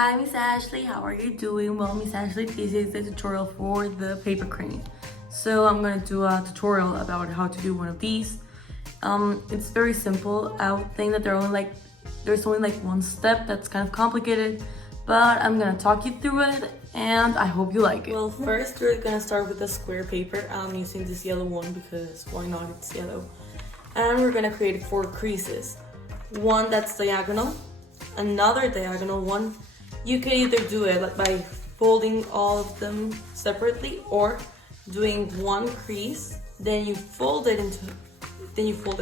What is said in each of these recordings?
Hi Miss Ashley, how are you doing? Well, Miss Ashley, this is the tutorial for the paper crane. So I'm gonna do a tutorial about how to do one of these. It's very simple. I would think that there's only like one step that's kind of complicated, but I'm gonna talk you through it and I hope you like it. Well, first we're gonna start with the square paper. I'm using this yellow one because why not, it's yellow. And we're gonna create 4 creases. One that's diagonal, another diagonal one. You can either do it by folding all of them separately or doing one crease, then you fold it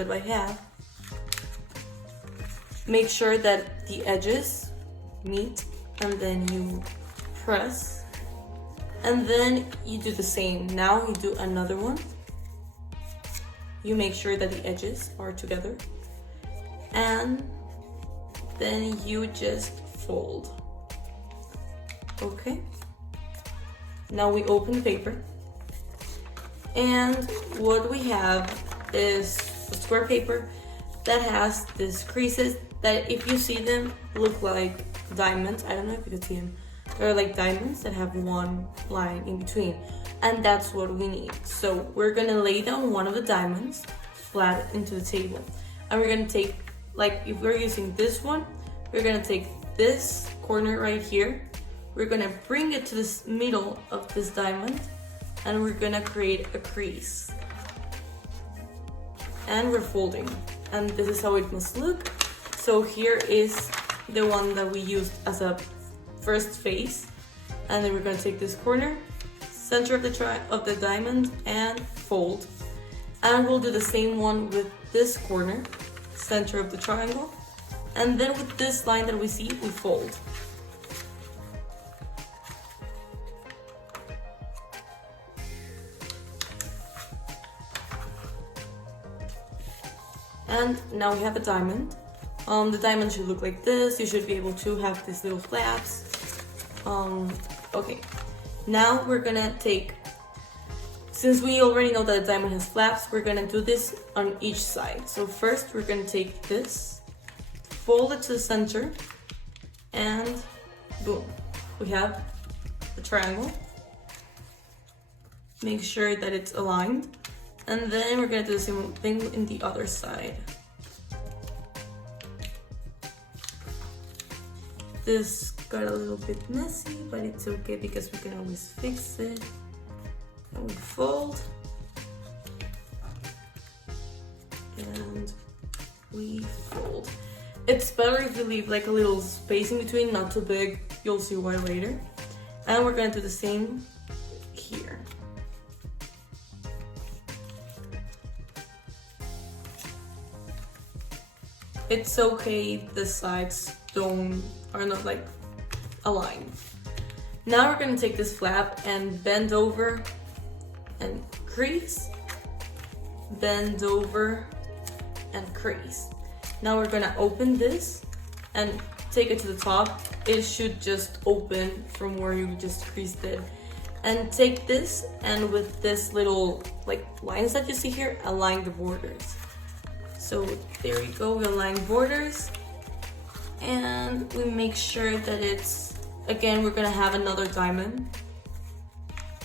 by half. Make sure that the edges meet and then you press. And then you do the same. Now you do another one. You make sure that the edges are together. And then you just fold. Okay, now we open the paper and what we have is a square paper that has these creases that, if you see them, look like diamonds. I don't know if you can see them. They're like diamonds that have one line in between, and that's what we need. So we're gonna lay down one of the diamonds flat into the table, and we're gonna take, like if we're using this one, we're gonna take this corner right here. We're gonna bring it to the middle of this diamond and we're gonna create a crease. And we're folding. And this is how it must look. So here is the one that we used as a first face. And then we're gonna take this corner, center of the diamond, and fold. And we'll do the same one with this corner, center of the triangle. And then with this line that we see, we fold. And now we have a diamond. The diamond should look like this. You should be able to have these little flaps. Okay, now we're gonna take, since we already know that a diamond has flaps, we're gonna do this on each side. So first we're gonna take this, fold it to the center, and boom, we have a triangle. Make sure that it's aligned. And then we're gonna do the same thing in the other side. This got a little bit messy, but it's okay because we can always fix it. And we fold. And we fold. It's better if you leave like a little space in between, not too big. You'll see why later. And we're gonna do the same here. It's okay the sides are not like aligned. Now we're gonna take this flap and bend over and crease, bend over and crease. Now we're gonna open this and take it to the top. It should just open from where you just creased it. And take this, and with this little like lines that you see here, align the borders. So there we go, we align borders and we make sure that it's, again, we're gonna have another diamond,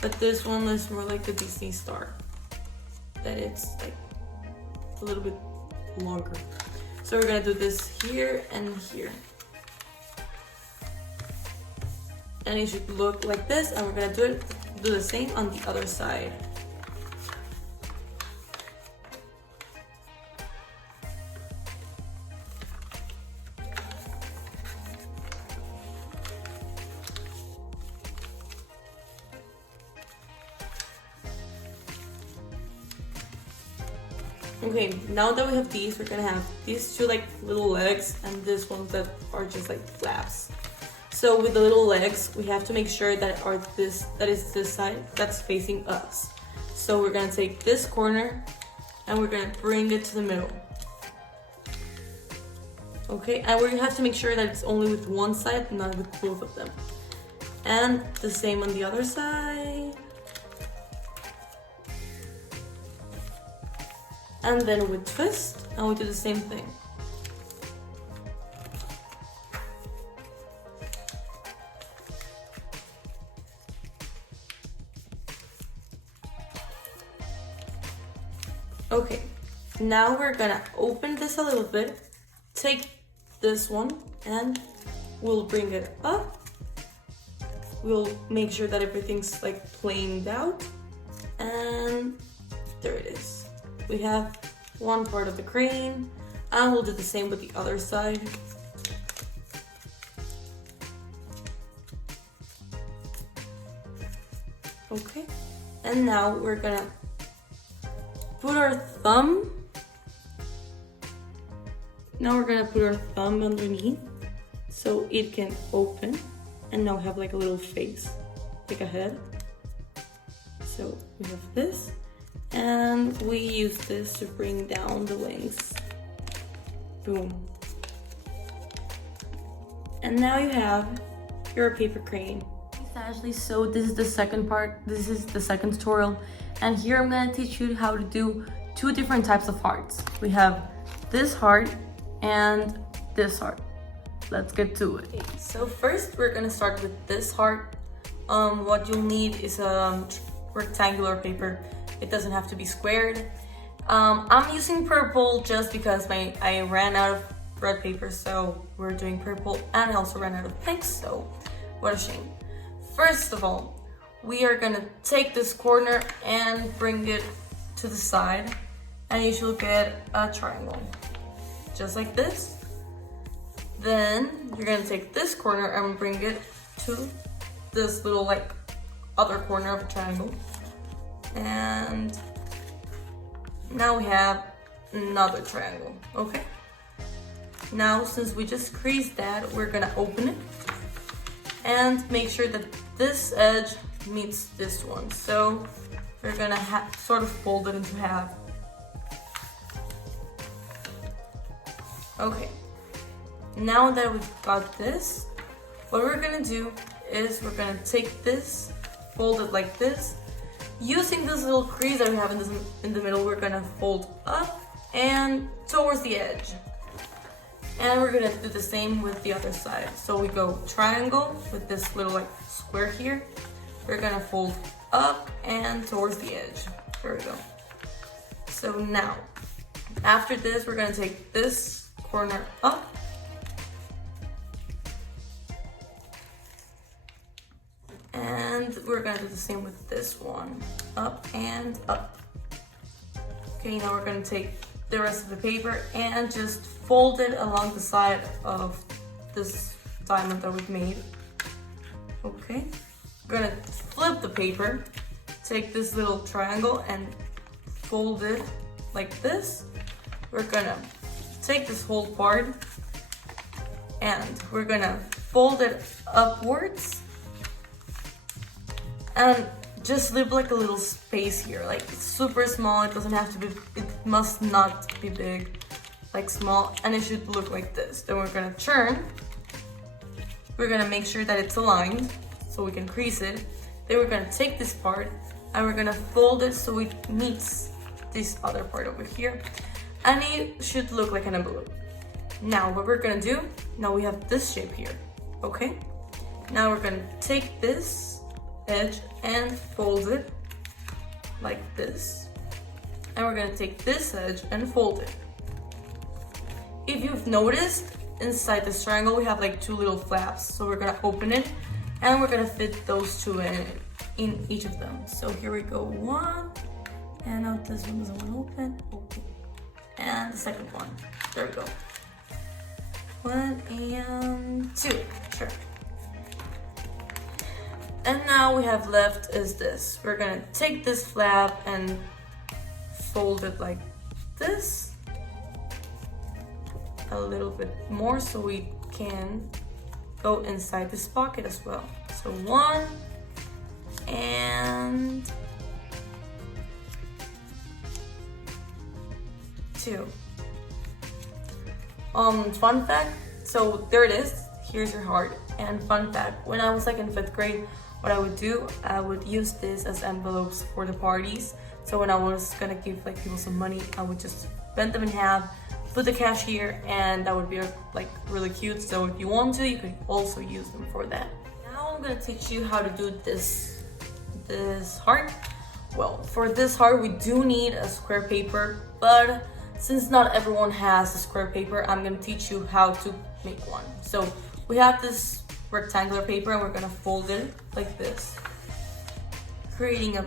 but this one is more like the Disney star, that it's like a little bit longer. So we're gonna do this here and here. And it should look like this, and we're gonna do the same on the other side. Okay, now that we have these, we're gonna have these 2 like little legs and this one that are just like flaps. So with the little legs, we have to make sure that is this side that's facing us. So we're gonna take this corner and we're gonna bring it to the middle. Okay, and we have to make sure that it's only with one side, not with both of them. And the same on the other side. And then we twist and we do the same thing. Okay, now we're gonna open this a little bit, take this one, and we'll bring it up. We'll make sure that everything's like planed out, and there it is. We have one part of the crane, and we'll do the same with the other side. Okay, and now we're gonna put our thumb. Now we're gonna put our thumb underneath so it can open and now have like a little face, like a head. So we have this, and we use this to bring down the wings. Boom. And now you have your paper crane. It's Ashley, so this is the second part. This is the second tutorial. And here I'm gonna teach you how to do two different types of hearts. We have this heart and this heart. Let's get to it. Okay, so first we're gonna start with this heart. What you'll need is rectangular paper. It doesn't have to be squared. I'm using purple just because I ran out of red paper, so we're doing purple, and I also ran out of pink, so what a shame. First of all, we are gonna take this corner and bring it to the side, and you should get a triangle, just like this. Then you're gonna take this corner and bring it to this little like other corner of a triangle. And now we have another triangle, okay? Now, since we just creased that, we're gonna open it and make sure that this edge meets this one. So we're gonna sort of fold it into half. Okay, now that we've got this, what we're gonna do is we're gonna take this, fold it like this. Using this little crease that we have in the middle, we're gonna fold up and towards the edge. And we're gonna do the same with the other side. So we go triangle with this little like square here. We're gonna fold up and towards the edge. There we go. So now, after this, we're gonna take this corner up. And we're gonna do the same with this one. Up and up. Okay, now we're gonna take the rest of the paper and just fold it along the side of this diamond that we've made. Okay, we're gonna flip the paper, take this little triangle and fold it like this. We're gonna take this whole part and we're gonna fold it upwards and just leave like a little space here, like super small. It doesn't have to be, it must not be big, like small, and it should look like this. Then we're gonna turn. We're gonna make sure that it's aligned so we can crease it. Then we're gonna take this part and we're gonna fold it so it meets this other part over here, and it should look like an envelope. Now what we're gonna do, now we have this shape here, okay? Now we're gonna take this edge and fold it like this, and we're gonna take this edge and fold it. If you've noticed, inside this triangle we have like two little flaps, so we're gonna open it and we're gonna fit those two in each of them. So here we go, one, and now this one doesn't want to open, and the second one, there we go, one and two, sure. And now we have left is this. We're gonna take this flap and fold it like this, a little bit more so we can go inside this pocket as well. So one and two. Fun fact, so there it is. Here's your heart. And fun fact, when I was like in 5th grade, what I would do, I would use this as envelopes for the parties. So when I was gonna give like people some money, I would just bend them in half, put the cash here, and that would be like really cute. So if you want to, you could also use them for that. Now I'm gonna teach you how to do this heart. well, for this heart we do need a square paper, but since not everyone has a square paper, I'm gonna teach you how to make one. So we have this rectangular paper and we're gonna fold it like this, creating a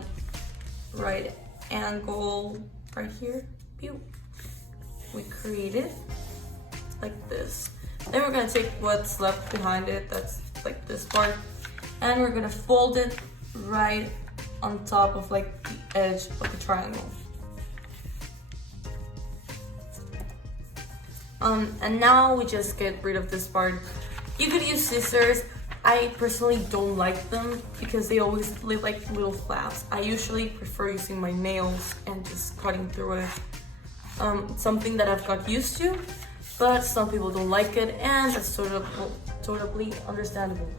right angle right here. Pew. We create it like this. Then we're gonna take what's left behind it, that's like this part, and we're gonna fold it right on top of like the edge of the triangle. And now we just get rid of this part. You could use scissors. I personally don't like them because they always leave like little flaps. I usually prefer using my nails and just cutting through it. Something that I've got used to, but some people don't like it, and that's totally understandable.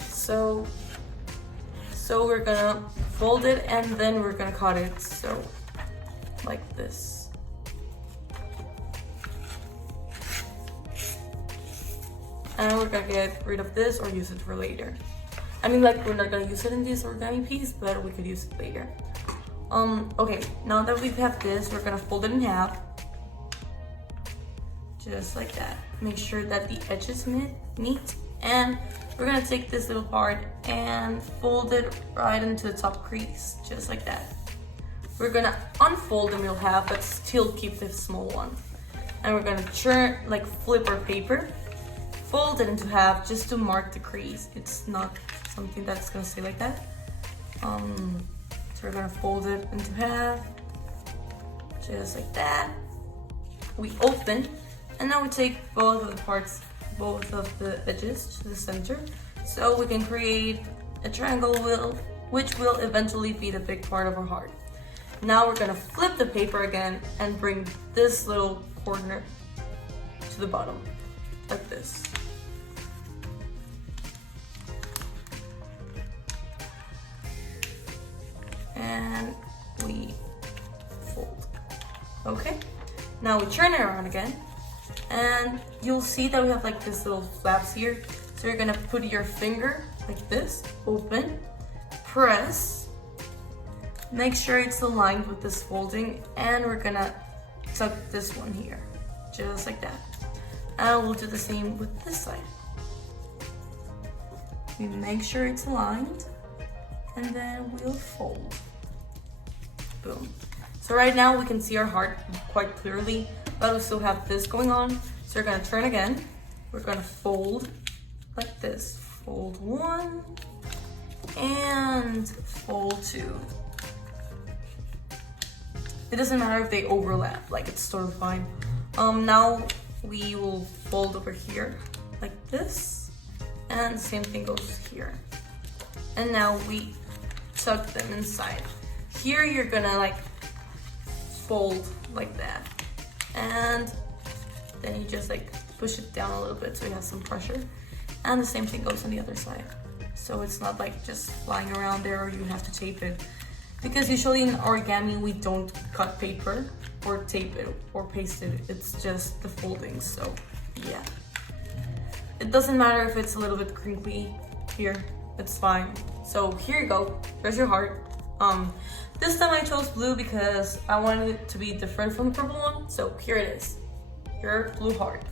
So we're gonna fold it and then we're gonna cut it, so like this. And we're gonna get rid of this or use it for later. I mean, like, we're not gonna use it in this origami piece, but we could use it later. Okay, now that we have this, we're gonna fold it in half. Just like that. Make sure that the edges meet, and we're gonna take this little part and fold it right into the top crease, just like that. We're gonna unfold the middle half, but still keep the small one. And we're gonna flip our paper, fold it into half just to mark the crease. It's not something that's gonna stay like that. So we're gonna fold it into half, just like that. We open, and now we take both of the parts, both of the edges to the center, so we can create a triangle which will eventually be the big part of our heart. Now we're gonna flip the paper again and bring this little corner to the bottom, like this. And we fold. Okay, now we turn it around again, and you'll see that we have like this little flaps here. So you're gonna put your finger like this, open, press, make sure it's aligned with this folding, and we're gonna tuck this one here, just like that. And we'll do the same with this side. We make sure it's aligned, and then we'll fold. Boom. So right now we can see our heart quite clearly, but we still have this going on. So we're gonna turn again. We're gonna fold like this. Fold one and fold two. It doesn't matter if they overlap, like it's totally fine. Now we will fold over here like this, and the same thing goes here. And now we tuck them inside. Here you're gonna like fold like that, and then you just like push it down a little bit so you have some pressure, and the same thing goes on the other side, so it's not like just flying around there or you have to tape it, because usually in origami we don't cut paper or tape it or paste it, it's just the folding. So yeah, it doesn't matter if it's a little bit crinkly here, it's fine. So here you go, there's your heart. This time I chose blue because I wanted it to be different from the purple one. So here it is, your blue heart.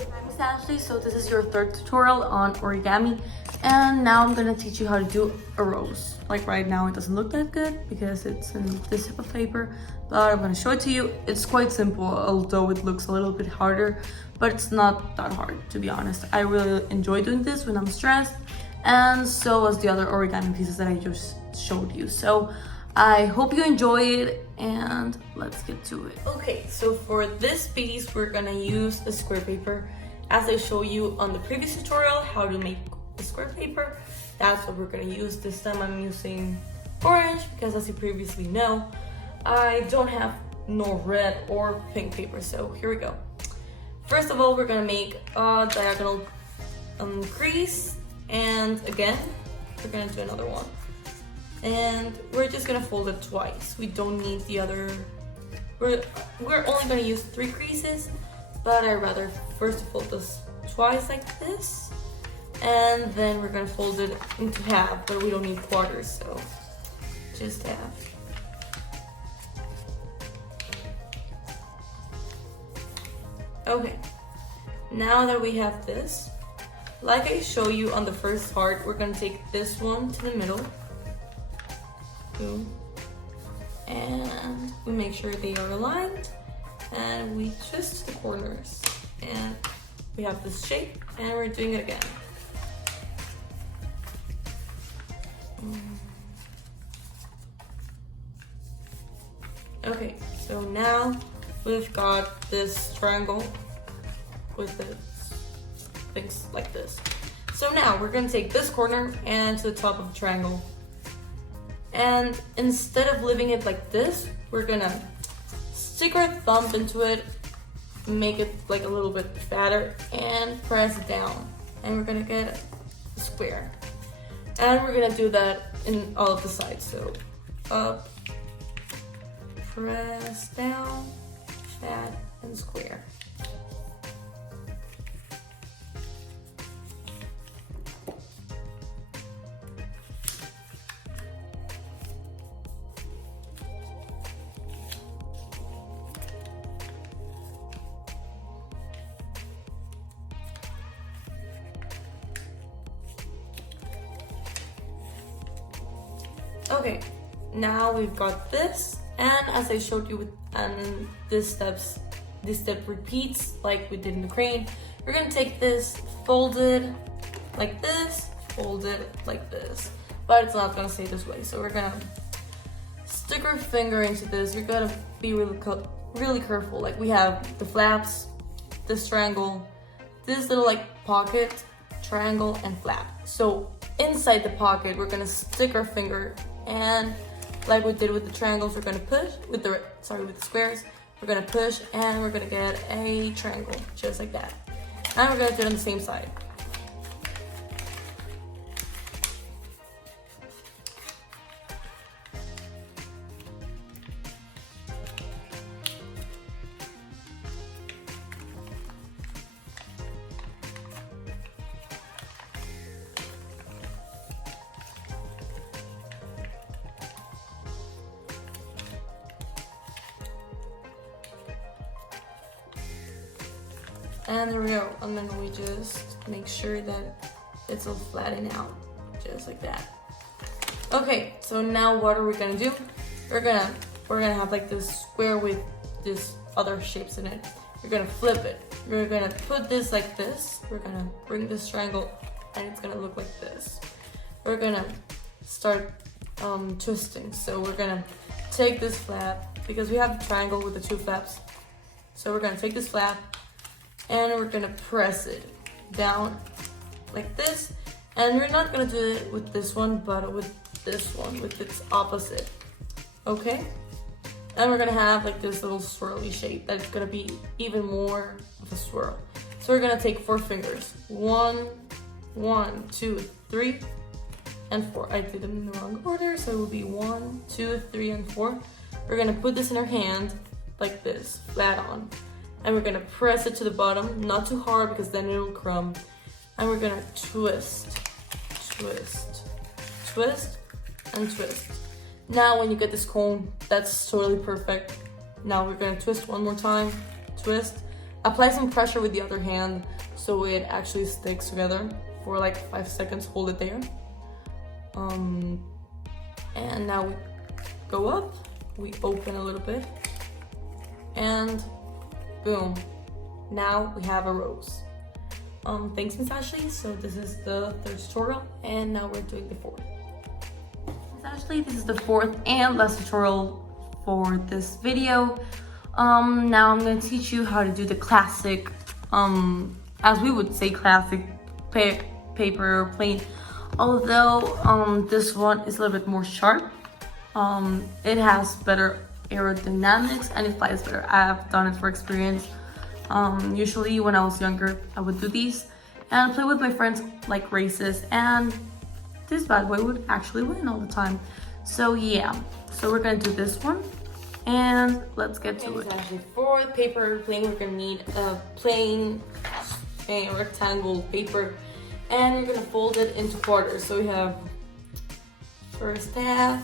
I'm Ashley, so this is your third tutorial on origami, and now I'm gonna teach you how to do a rose. Like right now it doesn't look that good because it's in this type of paper, but I'm gonna show it to you. It's quite simple, although it looks a little bit harder, but it's not that hard, to be honest. I really enjoy doing this when I'm stressed, and so was the other origami pieces that I just showed you. So I hope you enjoy it, and let's get to it. Okay, so for this piece we're gonna use a square paper, as I showed you on the previous tutorial how to make a square paper. That's what we're gonna use. This time I'm using orange because, as you previously know, I don't have no red or pink paper. So here we go. First of all, we're gonna make a diagonal crease, and again we're gonna do another one, and we're just gonna fold it twice. We don't need the other, we're only gonna use 3 creases, but I'd rather first fold this twice like this, and then we're gonna fold it into half, but we don't need quarters, so just half. Okay, now that we have this, like I show you on the first heart, we're gonna take this one to the middle. Boom. And we make sure they are aligned, and we twist the corners, and we have this shape, and we're doing it again. Okay, so now we've got this triangle with the things like this. So now we're gonna take this corner and to the top of the triangle. And instead of leaving it like this, we're gonna stick our thumb into it, make it like a little bit fatter, and press down. And we're gonna get a square. And we're gonna do that in all of the sides. So up, press down, fat, and square. Okay, now we've got this, and as I showed you, and this step repeats like we did in the crane. We're gonna take this, fold it like this, fold it like this, but it's not gonna stay this way. So we're gonna stick our finger into this. You're gonna be really careful. Like we have the flaps, this triangle, this little like pocket, triangle, and flap. So inside the pocket, we're gonna stick our finger, and like we did with the triangles, we're gonna push with the squares. We're gonna push, and we're gonna get a triangle just like that. And we're gonna do it on the same side. And there we go. And then we just make sure that it's all flattened out, just like that. Okay, so now what are we gonna do? We're gonna have like this square with this other shapes in it. We're gonna flip it. We're gonna put this like this. We're gonna bring this triangle, and it's gonna look like this. We're gonna start twisting. So we're gonna take this flap, because we have the triangle with the two flaps. So we're gonna take this flap, and we're gonna press it down like this. And we're not gonna do it with this one, but with this one, with its opposite. Okay? And we're gonna have like this little swirly shape that's gonna be even more of a swirl. So we're gonna take 4 fingers. 1, 2, 3, and 4. I did them in the wrong order, so it will be 1, 2, 3, and 4. We're gonna put this in our hand like this, flat on. And we're gonna press it to the bottom, not too hard because then it'll crumb. And we're gonna twist, twist, twist, and twist. Now when you get this cone, that's totally perfect. Now we're gonna twist one more time, twist. Apply some pressure with the other hand so it actually sticks together for like 5 seconds, hold it there. And now we go up, we open a little bit, and boom, now we have a rose. Thanks, Miss Ashley. So this is the 3rd tutorial, and now we're doing the 4th. Miss Ashley, this is the 4th and last tutorial for this video. Now I'm going to teach you how to do the classic, as we would say, classic paper plane. Although this one is a little bit more sharp. It has better aerodynamics and it flies better. I've done it for experience. Usually when I was younger, I would do these and play with my friends like races, and this bad boy would actually win all the time. So yeah, so we're gonna do this one, and let's get to it. Actually, for the paper plane, we're gonna need a plain rectangle paper, and we're gonna fold it into quarters. So we have first half,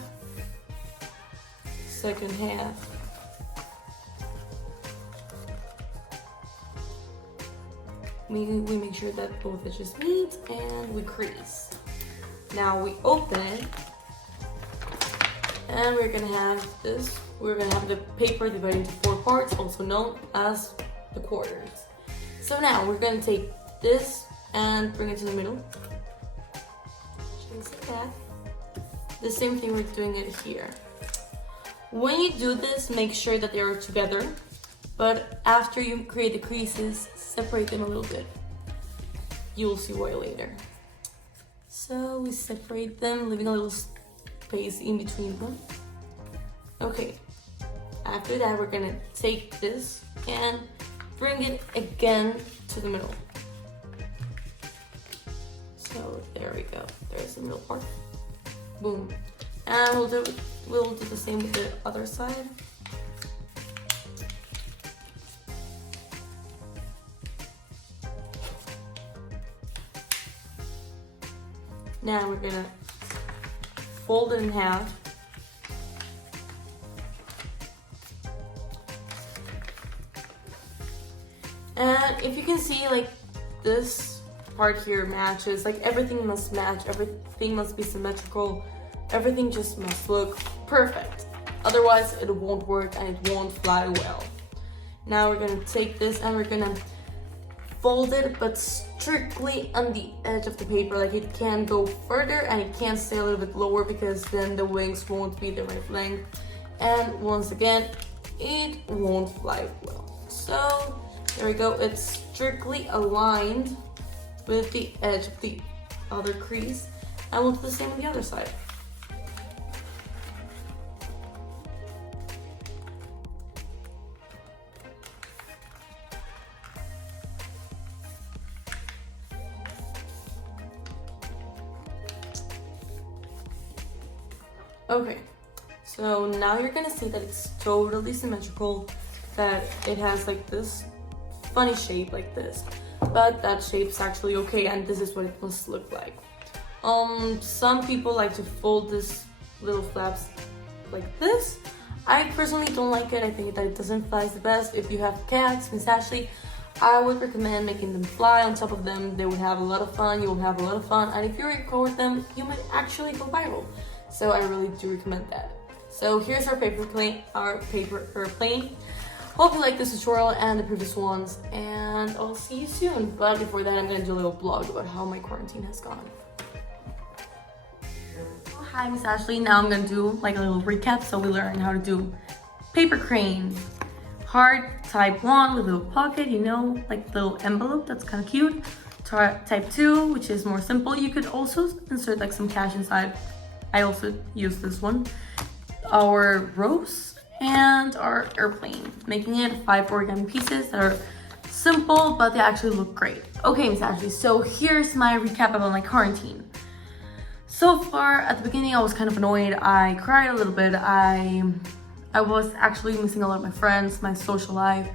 second half, we make sure that both edges meet and we crease. Now we open it, and we're gonna have this. We're gonna have the paper divided into 4 parts, also known as the quarters. So now we're gonna take this and bring it to the middle. Just like that. The same thing we're doing it here. When you do this, make sure that they are together, but after you create the creases, separate them a little bit. You'll see why later. So we separate them, leaving a little space in between them. Okay, after that we're gonna take this and bring it again to the middle. So there we go, there's the middle part. Boom. And we'll do the same with the other side. Now we're gonna fold it in half. And if you can see, like, this part here matches, like everything must match, everything must be symmetrical, everything just must look perfect. Otherwise it won't work and it won't fly well. Now we're gonna take this and we're gonna fold it, but strictly on the edge of the paper. Like, it can't go further and it can't stay a little bit lower, because then the wings won't be the right length. And once again, it won't fly well. So there we go, it's strictly aligned with the edge of the other crease. And we'll do the same on the other side. Okay, so now you're gonna see that it's totally symmetrical, that it has like this funny shape like this, but that shape's actually okay, and this is what it must look like. Some people like to fold this little flaps like this. I personally don't like it. I think that it doesn't fly the best. If you have cats, Miss Ashley, I would recommend making them fly on top of them. They would have a lot of fun, you will have a lot of fun, and if you record them, you might actually go viral. So I really do recommend that. So here's our paper airplane. Hope you like this tutorial and the previous ones, and I'll see you soon. But before that, I'm gonna do a little blog about how my quarantine has gone. Hi, Miss Ashley. Now I'm gonna do like a little recap. So we learned how to do paper crane, heart type 1 with a little pocket, you know, like little envelope. That's kind of cute. Type 2, which is more simple. You could also insert like some cash inside. I also use this one. Our rose and our airplane, making it 5 origami pieces that are simple, but they actually look great. Okay, Miss Ashley, so here's my recap about my quarantine. So far, at the beginning, I was kind of annoyed. I cried a little bit. I was actually missing a lot of my friends, my social life,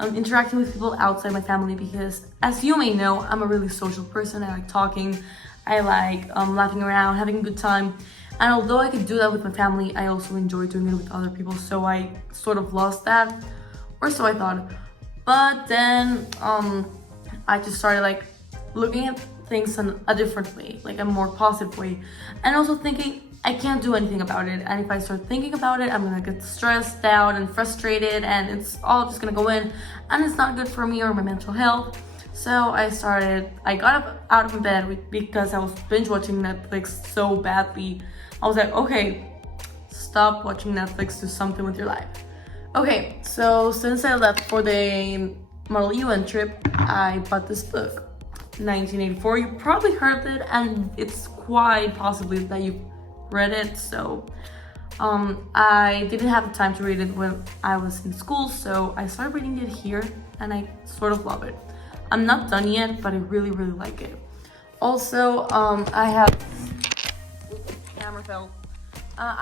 interacting with people outside my family, because as you may know, I'm a really social person. I like talking. I like laughing around, having a good time. And although I could do that with my family, I also enjoy doing it with other people. So I sort of lost that, or so I thought. But then I just started like looking at things in a different way, like a more positive way. And also thinking I can't do anything about it. And if I start thinking about it, I'm gonna get stressed out and frustrated, and it's all just gonna go in, and it's not good for me or my mental health. So I got up out of bed because I was binge watching Netflix so badly. I was like, okay, stop watching Netflix, do something with your life. Okay, so since I left for the Model UN trip, I bought this book, 1984. You probably heard it, and it's quite possibly that you read it. So I didn't have the time to read it when I was in school, so I started reading it here, and I sort of love it. I'm not done yet, but I really, really like it. Also, I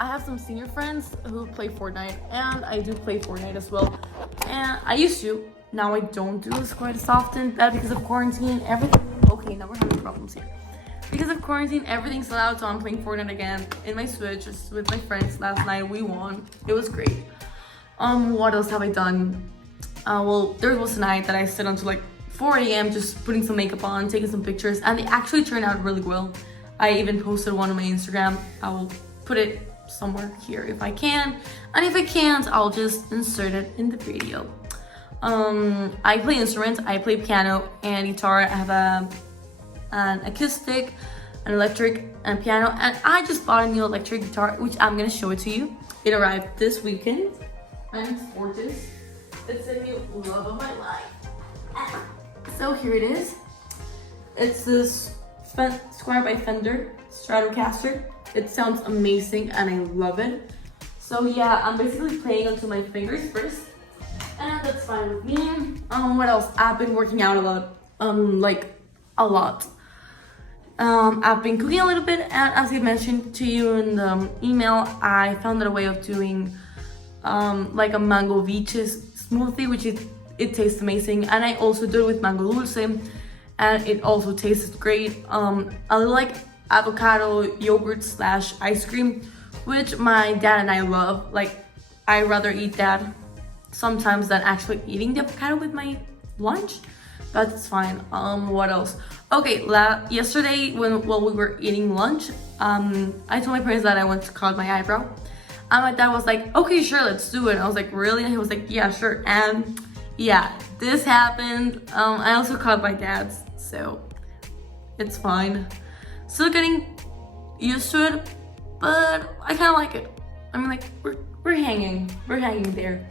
have some senior friends who play Fortnite, and I do play Fortnite as well. And I used to, now I don't do this quite as often, because of quarantine, okay, now we're having problems here. Because of quarantine, everything's allowed, so I'm playing Fortnite again in my Switch, just with my friends. Last night we won, it was great. What else have I done? Well, there was a night that I stayed until like 4 a.m. just putting some makeup on, taking some pictures, and they actually turned out really well. I even posted one on my Instagram. I will put it somewhere here if I can, and if I can't, I'll just insert it in the video. I play instruments. I play piano and guitar. I have an acoustic, an electric, and piano, and I just bought a new electric guitar, which I'm gonna show it to you. It arrived this weekend, and it's gorgeous. It's a new love of my life. So here it is. It's this Squier by Fender Stratocaster. It sounds amazing and I love it. So yeah, I'm basically playing onto my fingers first, and that's fine with me. What else? I've been working out a lot. Like a lot. I've been cooking a little bit, and as I mentioned to you in the email, I found out a way of doing like a mango viches smoothie, which it tastes amazing, and I also do it with mango dulce, and it also tastes great. I like avocado yogurt / ice cream, which my dad and I love. Like, I rather eat that sometimes than actually eating the avocado with my lunch, but it's fine. What else? Okay, yesterday while we were eating lunch, I told my parents that I went to cut my eyebrow, and my dad was like, okay, sure, let's do it. And I was like, really? And he was like, yeah, sure. And yeah, this happened. I also cut my dad's, so it's fine. Still getting used to it, but I kind of like it. I mean, like, we're hanging there.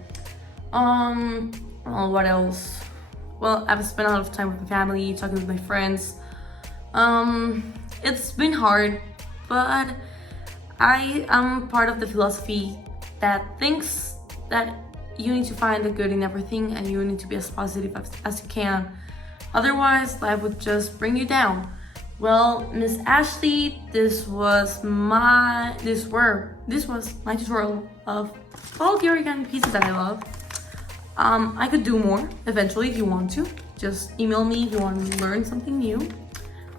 Well, what else? Well, I've spent a lot of time with my family, talking with my friends. It's been hard, but I am part of the philosophy that thinks that you need to find the good in everything, and you need to be as positive as you can. Otherwise, life would just bring you down. Well, Miss Ashley, this was my tutorial of all the origami pieces that I love. I could do more eventually if you want to. Just email me if you want to learn something new.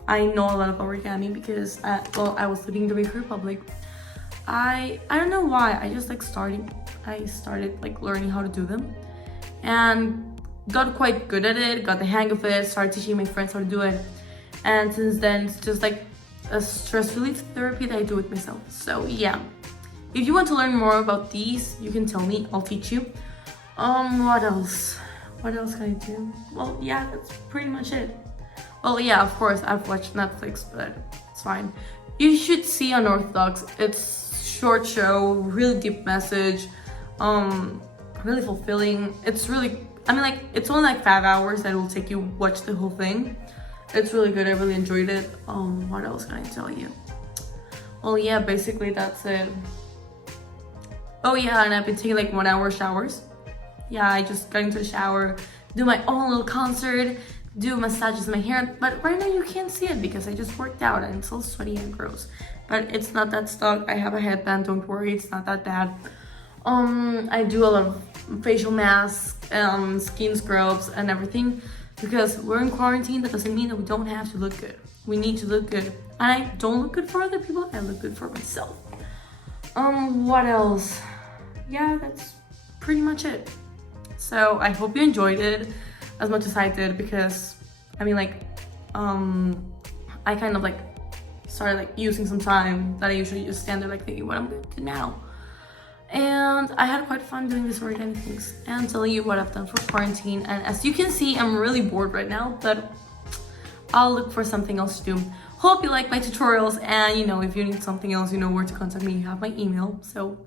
I know a lot of origami because I was living in the Dominican Republic. I don't know why, I just like started like learning how to do them, and got quite good at it, got the hang of it, started teaching my friends how to do it, and since then it's just like a stress relief therapy that I do with myself. So yeah, if you want to learn more about these, you can tell me, I'll teach you. What else can I do? Well, yeah, that's pretty much it. Well, yeah, of course, I've watched Netflix, but it's fine. You should see Unorthodox. It's short show, really deep message, really fulfilling. It's really, I mean, like, it's only like 5 hours that it will take you watch the whole thing. It's really good. I really enjoyed it. What else can I tell you? Well, yeah, basically that's it. Oh yeah, and I've been taking like 1 hour showers. Yeah, I just got into the shower, do my own little concert, do massages in my hair, but right now you can't see it because I just worked out and it's all sweaty and gross. But it's not that stuck. I have a headband, don't worry, it's not that bad. I do a lot of facial masks, skin scrubs and everything, because we're in quarantine. That doesn't mean that we don't have to look good. We need to look good. And I don't look good for other people, I look good for myself. What else? Yeah, that's pretty much it. So I hope you enjoyed it as much as I did, because I mean, like, I kind of like started like using some time that I usually just stand there like thinking what I'm gonna do now. And I had quite fun doing these origami things and telling you what I've done for quarantine. And as you can see, I'm really bored right now, but I'll look for something else to do. Hope you like my tutorials, and you know, if you need something else, you know where to contact me. You have my email, so